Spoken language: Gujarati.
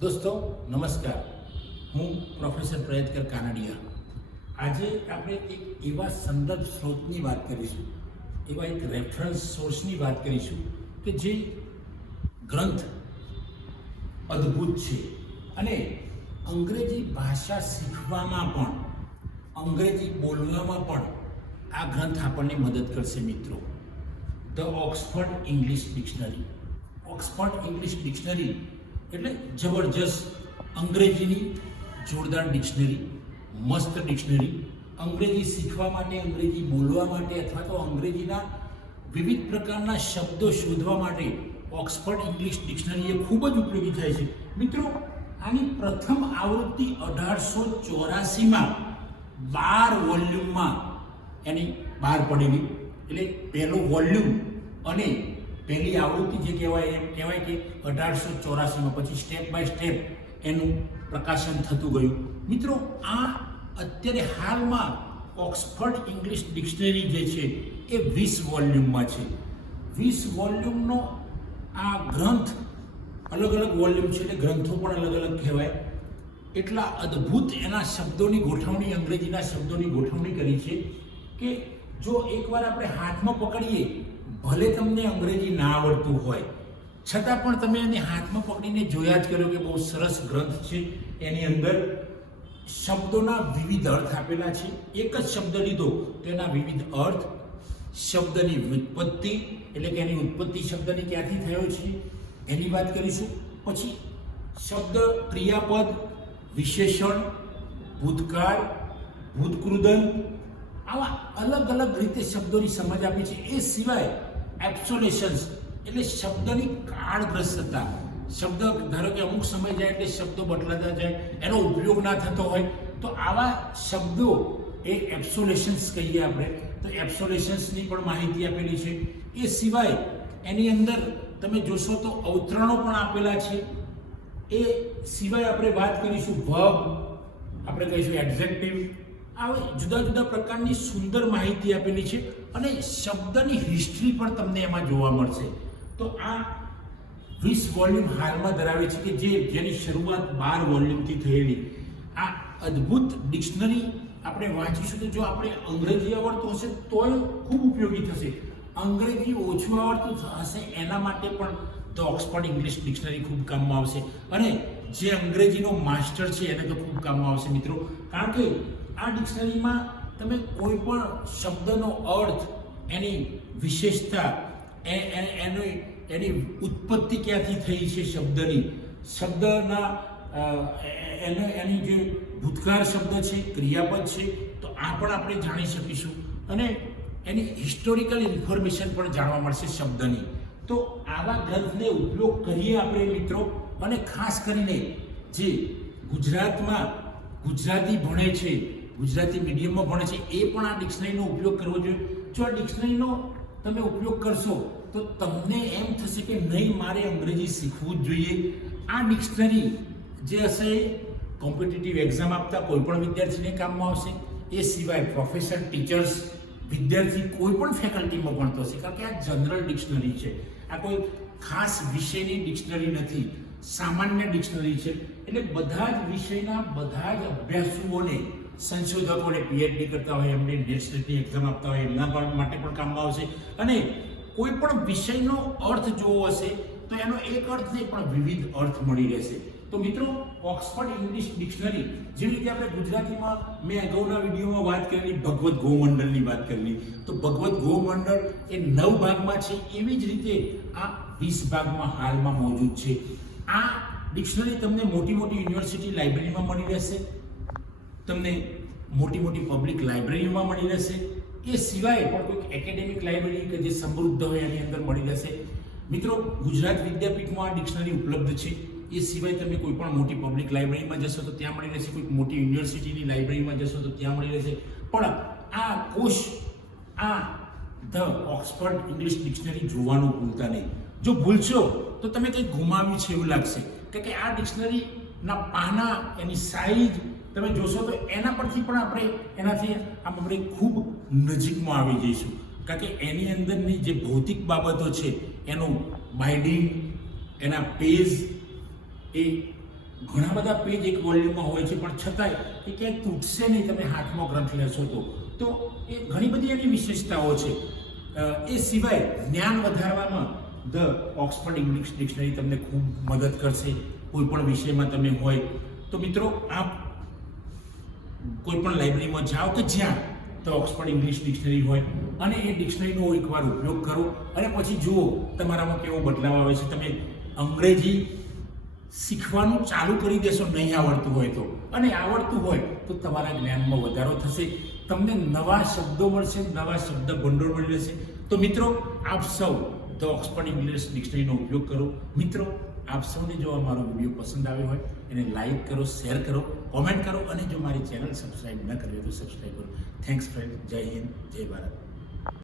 દોસ્તો નમસ્કાર, હું પ્રોફેસર પ્રયત્કર કાનડિયા. આજે આપણે એક એવા સંદર્ભ સ્ત્રોતની વાત કરીશું, એવા એક રેફરન્સ સોર્સની વાત કરીશું કે જે ગ્રંથ અદ્ભુત છે અને અંગ્રેજી ભાષા શીખવામાં પણ, અંગ્રેજી બોલવામાં પણ આ ગ્રંથ આપણને મદદ કરશે મિત્રો. The Oxford English dictionary. Oxford English dictionary એટલે જબરજસ્ત અંગ્રેજીની જોરદાર ડિક્શનરી, મસ્ત ડિક્શનરી. અંગ્રેજી શીખવા માટે, અંગ્રેજી બોલવા માટે અથવા તો અંગ્રેજીના વિવિધ પ્રકારના શબ્દો શોધવા માટે ઓક્સફર્ડ ઇંગ્લિશ ડિક્શનરી એ ખૂબ જ ઉપયોગી થાય છે મિત્રો. આની પ્રથમ આવૃત્તિ 1884માં 12 વોલ્યુમમાં એની બહાર પડેલી, એટલે પહેલો વોલ્યુમ અને પહેલી આવૃત્તિ જે કહેવાય કે 1884માં, પછી સ્ટેપ બાય સ્ટેપ એનું પ્રકાશન થતું ગયું મિત્રો. આ અત્યારે હાલમાં ઓક્સફર્ડ ઇંગ્લિશ ડિક્શનરી જે છે એ 20 વોલ્યુમમાં છે. 20 વોલ્યુમનો આ ગ્રંથ, અલગ અલગ વોલ્યુમ છે એટલે ગ્રંથો પણ અલગ અલગ કહેવાય. એટલા અદ્ભુત એના શબ્દોની ગોઠવણી, અંગ્રેજીના શબ્દોની ગોઠવણી કરી છે કે જો એકવાર આપણે હાથમાં પકડીએ, ભલે તમને અંગ્રેજી ના આવડતું હોય છતાં પણ તમે એને હાથમાં પકડીને જોયા જ કર્યો કે બહુ સરસ ગ્રંથ છે. એની અંદર શબ્દોના વિવિધ અર્થ આપેલા છે. એક જ શબ્દ લીધો તો એના વિવિધ અર્થ, શબ્દની વ્યુત્પત્તિ એટલે કે એની ઉત્પત્તિ શબ્દની ક્યાંથી થયો છે એની વાત કરીશું. પછી શબ્દ, ક્રિયાપદ, વિશેષણ, ભૂતકાળ, ભૂતકૃદંત, આવા અલગ અલગ રીતે શબ્દોની સમજ આપી છે. એ સિવાય એબ્સોલ્યુશન્સ એટલે શબ્દની કાળગ્રસ્તતા. શબ્દ ધારો કે અમુક સમય જાય એટલે શબ્દો બદલાતા જાય, એનો ઉપયોગ ના થતો હોય તો આવા શબ્દો એ એબ્સોલ્યુશન્સ કહીએ આપણે. તો એબ્સોલ્યુશન્સની પણ માહિતી આપેલી છે. એ સિવાય એની અંદર તમે જોશો તો અવતરણો પણ આપેલા છે. એ સિવાય આપણે વાત કરીશું વર્બ, આપણે કહીશું એડજેક્ટિવ. આવી જુદા જુદા પ્રકારની સુંદર માહિતી આપેલી છે અને શબ્દની હિસ્ટ્રી પણ તમને એમાં જોવા મળશે. તો આ 20 વોલ્યુમ હાલમાં ધરાવે છે કે જેની શરૂઆત 12 વોલ્યુમથી થયેલી આ અદ્ભુત ડિક્શનરી આપણે વાંચીશું તો જો આપણે અંગ્રેજી આવડતું હશે તોય ખૂબ ઉપયોગી થશે. અંગ્રેજી ઓછું આવડતું હશે એના માટે પણ ધ ઓક્સફર્ડ ઇંગ્લિશ ડિક્શનરી ખૂબ કામમાં આવશે. અને જે અંગ્રેજીનો માસ્ટર છે એને તો ખૂબ કામમાં આવશે મિત્રો. કારણ કે આ ડિક્શનરીમાં તમે કોઈ પણ શબ્દનો અર્થ, એની વિશેષતા, એની ઉત્પત્તિ ક્યાંથી થઈ છે શબ્દની, શબ્દના એની જે ભૂતકાળ શબ્દ છે, ક્રિયાપદ છે, તો આ પણ આપણે જાણી શકીશું અને એની હિસ્ટોરિકલ ઇન્ફોર્મેશન પણ જાણવા મળશે શબ્દની. તો આવા ગ્રંથને ઉપયોગ કરીએ આપણે મિત્રો. અને ખાસ કરીને જે ગુજરાતમાં ગુજરાતી ભણે છે, ગુજરાતી મીડિયમમાં ભણે છે, એ પણ આ ડિક્શનરીનો ઉપયોગ કરવો જોઈએ. જો આ ડિક્શનરીનો તમે ઉપયોગ કરશો તો તમને એમ થશે કે નહીં, મારે અંગ્રેજી શીખવું જ જોઈએ. આ ડિક્શનરી જે હશે કોમ્પિટિટિવ એક્ઝામ આપતા કોઈ પણ વિદ્યાર્થીને કામમાં આવશે. એ સિવાય પ્રોફેસર, ટીચર્સ, વિદ્યાર્થી કોઈ પણ ફેકલ્ટીમાં ભણતો હશે. કારણ કે આ જનરલ ડિક્શનરી છે, આ કોઈ ખાસ વિષયની ડિક્શનરી નથી, સામાન્ય ડિક્શનરી છે. એટલે બધા જ વિષયના બધા જ અભ્યાસુઓને, સંશોધકોને, પીએચડી કરતા હોય, એમને નેશનલની એક્ઝામ આપતા હોય એમના માટે પણ કામમાં આવશે. અને કોઈ પણ વિષયનો અર્થ જોવો હશે તો એનો એક અર્થ નહીં પણ વિવિધ અર્થ મળી રહેશે. તો મિત્રો, ઓક્સફર્ડ ઇંગ્લિશ ડિક્શનરી, જેવી રીતે આપણે ગુજરાતીમાં મેં અગાઉના વિડીયોમાં વાત કરેલી ભગવદ્ ગોમંડળની વાત કરેલી, તો ભગવદ્ ગોમંડળ એ 9 ભાગમાં છે. એવી જ રીતે આ 20 ભાગમાં હાલમાં મોજૂદ છે. આ ડિક્શનરી તમને મોટી મોટી યુનિવર્સિટી લાઇબ્રેરીમાં મળી રહેશે, તમને મોટી મોટી પબ્લિક લાઇબ્રેરીમાં મળી રહેશે. એ સિવાય પણ કોઈક એકેડેમિક લાઇબ્રેરી કે જે સમૃદ્ધ હોય એની અંદર મળી રહેશે. મિત્રો, ગુજરાત વિદ્યાપીઠમાં આ ડિક્શનરી ઉપલબ્ધ છે. એ સિવાય તમે કોઈ પણ મોટી પબ્લિક લાઇબ્રેરીમાં જશો તો ત્યાં મળી રહેશે, કોઈક મોટી યુનિવર્સિટીની લાઇબ્રેરીમાં જશો તો ત્યાં મળી રહેશે. પણ આ કોર્સ, આ ધ ઓક્સફર્ડ ઇંગ્લિશ ડિક્શનરી જોવાનું ભૂલતા નહીં. જો ભૂલશો તો તમે કંઈક ગુમાવ્યું છે એવું લાગશે. કે આ ડિક્શનરીના પાના, એની સાઇઝ તમે જોશો તો એના પરથી પણ એનાથી આપણે ખૂબ નજીકમાં આવી જઈશું. કારણ કે એની અંદરની જે ભૌતિક બાબતો છે, એનું બાઇન્ડિંગ, એના પેજ, એ ઘણા બધા પેજ એક વોલ્યુમમાં હોય છે, પણ છતાંય એ ક્યાંય તૂટશે નહીં તમે હાથમાં ગ્રંથ લેશો તો એ ઘણી બધી એની વિશેષતાઓ છે. એ સિવાય જ્ઞાન વધારવામાં ધ ઓક્સફર્ડ ઇંગ્લિશ ડિક્શનરી તમને ખૂબ મદદ કરશે. કોઈ પણ વિષયમાં તમે હોય તો મિત્રો આપ કોઈ પણ લાઇબ્રેરીમાં જાઓ કે જ્યાં તો ઓક્સફર્ડ ઇંગ્લિશ ડિક્શનરી હોય અને એ ડિક્શનરીનો એકવાર ઉપયોગ કરો અને પછી જુઓ તમારામાં કેવો બદલાવ આવે છે. તમે અંગ્રેજી શીખવાનું ચાલુ કરી દેશો નહીં આવડતું હોય તો, અને આવડતું હોય તો તમારા જ્ઞાનમાં વધારો થશે. તમને નવા શબ્દો મળશે, નવા શબ્દ ભંડોળ મળી રહેશે. તો મિત્રો આપ સૌ ધ ઓક્સફર્ડ ઇંગ્લિશ ડિક્શનરીનો ઉપયોગ કરો. મિત્રો આપ સૌને જો આ મારો વિડીયો પસંદ આવ્યો હોય એને લાઈક કરો, શેર કરો, કોમેન્ટ કરો અને જો મારી ચેનલ સબસ્ક્રાઈબ ન કરી હોય તો સબસ્ક્રાઈબ કરો. Thanks friend. જય હિન્દ, જય ભારત.